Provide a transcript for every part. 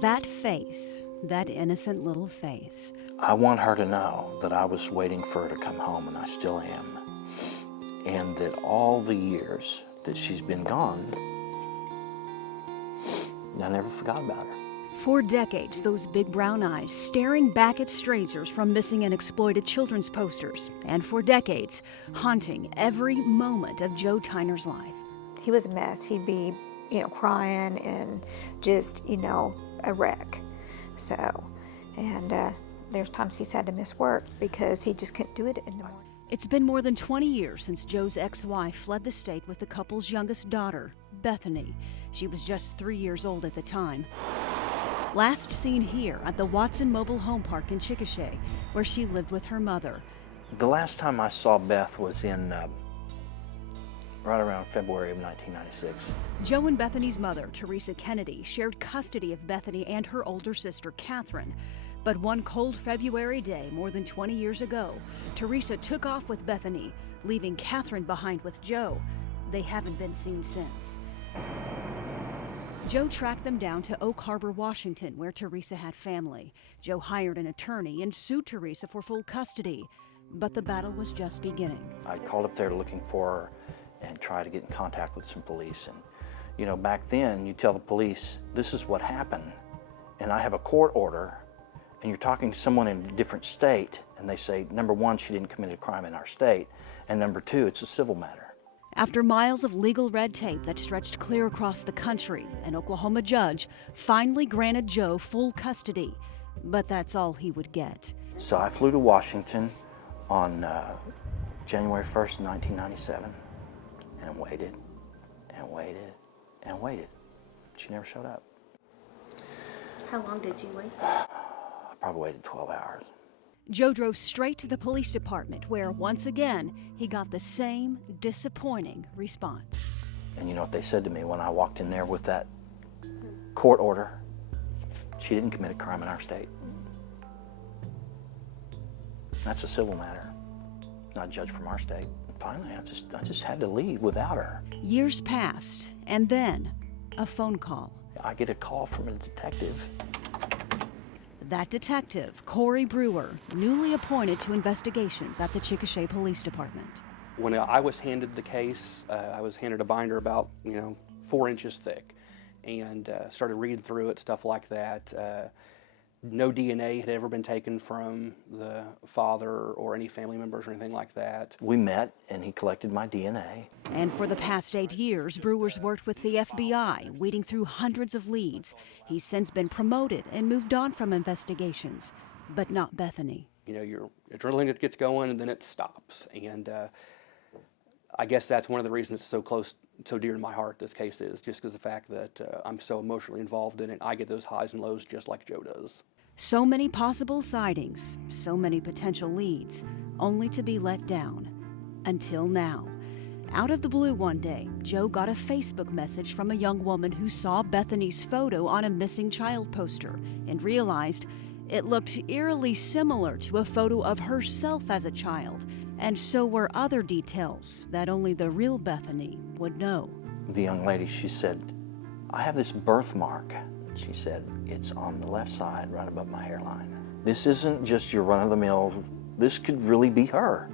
That face, that innocent little face. I want her to know that I was waiting for her to come home, and I still am. And that all the years that she's been gone, I never forgot about her. For decades, those big brown eyes staring back at strangers from missing and exploited children's posters. And for decades, haunting every moment of Joe Tyner's life. He was a mess. He'd be, crying and just, a wreck. So, and there's times he's had to miss work because he just couldn't do it in the morning. It's been more than 20 years since Joe's ex-wife fled the state with the couple's youngest daughter, Bethany. She was just 3 years old at the time. Last seen here at the Watson Mobile Home Park in Chickasha, where she lived with her mother. The last time I saw Beth was in right around February of 1996. Joe and Bethany's mother, Teresa Kennedy, shared custody of Bethany and her older sister, Catherine. But one cold February day, more than 20 years ago, Teresa took off with Bethany, leaving Catherine behind with Joe. They haven't been seen since. Joe tracked them down to Oak Harbor, Washington, where Teresa had family. Joe hired an attorney and sued Teresa for full custody. But the battle was just beginning. I called up there looking for her and tried to get in contact with some police. And, back then, you tell the police, this is what happened, and I have a court order, and you're talking to someone in a different state, and they say, number one, she didn't commit a crime in our state, and number two, it's a civil matter. After miles of legal red tape that stretched clear across the country, an Oklahoma judge finally granted Joe full custody. But that's all he would get. So I flew to Washington on January 1st, 1997, and waited, and waited, and waited. She never showed up. How long did you wait? I probably waited 12 hours. Joe drove straight to the police department, where once again he got the same disappointing response. And you know what they said to me when I walked in there with that court order? She didn't commit a crime in our state. That's a civil matter, not judged from our state. And finally, I just had to leave without her. Years passed, and then a phone call. I get a call from a detective. That detective, Corey Brewer, newly appointed to investigations at the Chickasha Police Department. When I was handed the case, I was handed a binder about 4 inches thick, and started reading through it, stuff like that. No DNA had ever been taken from the father or any family members or anything like that. We met, and he collected my DNA. And for the past 8 years, Brewer's worked with the FBI, weeding through hundreds of leads. He's since been promoted and moved on from investigations, but not Bethany. Your adrenaline gets going, and then it stops. And I guess that's one of the reasons it's so close, so dear to my heart, this case is, just because of the fact that I'm so emotionally involved in it. I get those highs and lows just like Joe does. So many possible sightings, so many potential leads, only to be let down. Until now. Out of the blue one day, Joe got a Facebook message from a young woman who saw Bethany's photo on a missing child poster and realized it looked eerily similar to a photo of herself as a child. And so were other details that only the real Bethany would know. The young lady, she said, I have this birthmark. She said, it's on the left side, right above my hairline. This isn't just your run-of-the-mill, this could really be her.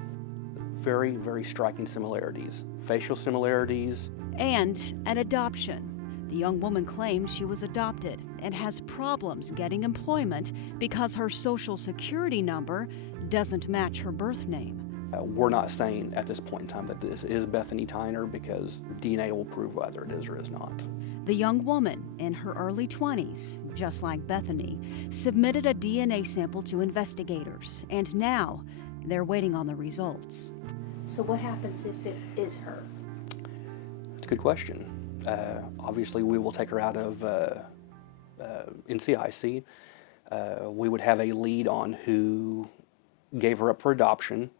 Very, very striking similarities, facial similarities. And an adoption. The young woman claims she was adopted and has problems getting employment because her social security number doesn't match her birth name. We're not saying at this point in time that this is Bethany Tyner, because DNA will prove whether it is or is not. The young woman, in her early 20s, just like Bethany, submitted a DNA sample to investigators, and now they're waiting on the results. So what happens if it is her? It's a good question. Obviously, we will take her out of NCIC. We would have a lead on who gave her up for adoption,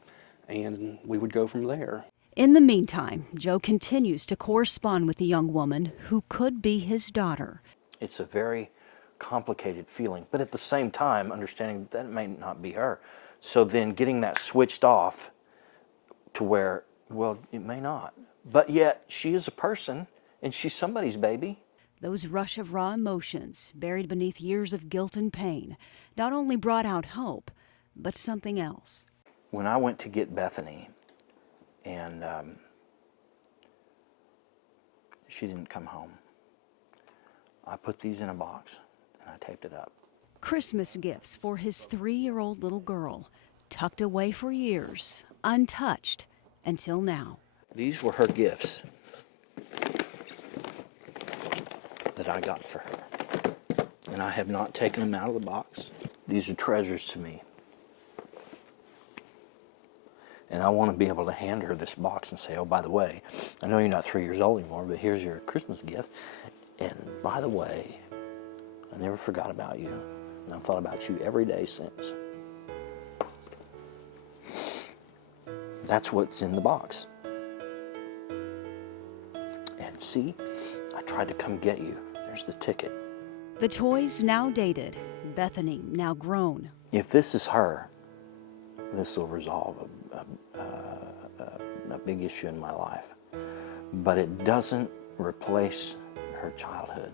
and we would go from there. In the meantime, Joe continues to correspond with the young woman who could be his daughter. It's a very complicated feeling, but at the same time, understanding that may not be her. So then getting that switched off to where, well, it may not. But yet, she is a person, and she's somebody's baby. Those rush of raw emotions, buried beneath years of guilt and pain, not only brought out hope, but something else. When I went to get Bethany, and she didn't come home, I put these in a box and I taped it up. Christmas gifts for his 3-year-old little girl, tucked away for years, untouched until now. These were her gifts that I got for her, and I have not taken them out of the box. These are treasures to me. And I want to be able to hand her this box and say, oh, by the way, I know you're not 3 years old anymore, but here's your Christmas gift. And by the way, I never forgot about you. And I've thought about you every day since. That's what's in the box. And see, I tried to come get you. There's the ticket. The toys now dated, Bethany now grown. If this is her, this will resolve a big issue in my life. But it doesn't replace her childhood.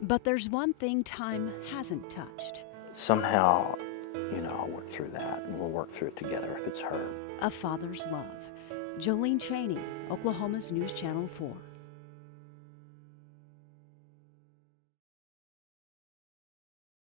But there's one thing time hasn't touched. Somehow, I'll work through that, and we'll work through it together if it's her. A father's love. Jolene Chaney, Oklahoma's News Channel 4.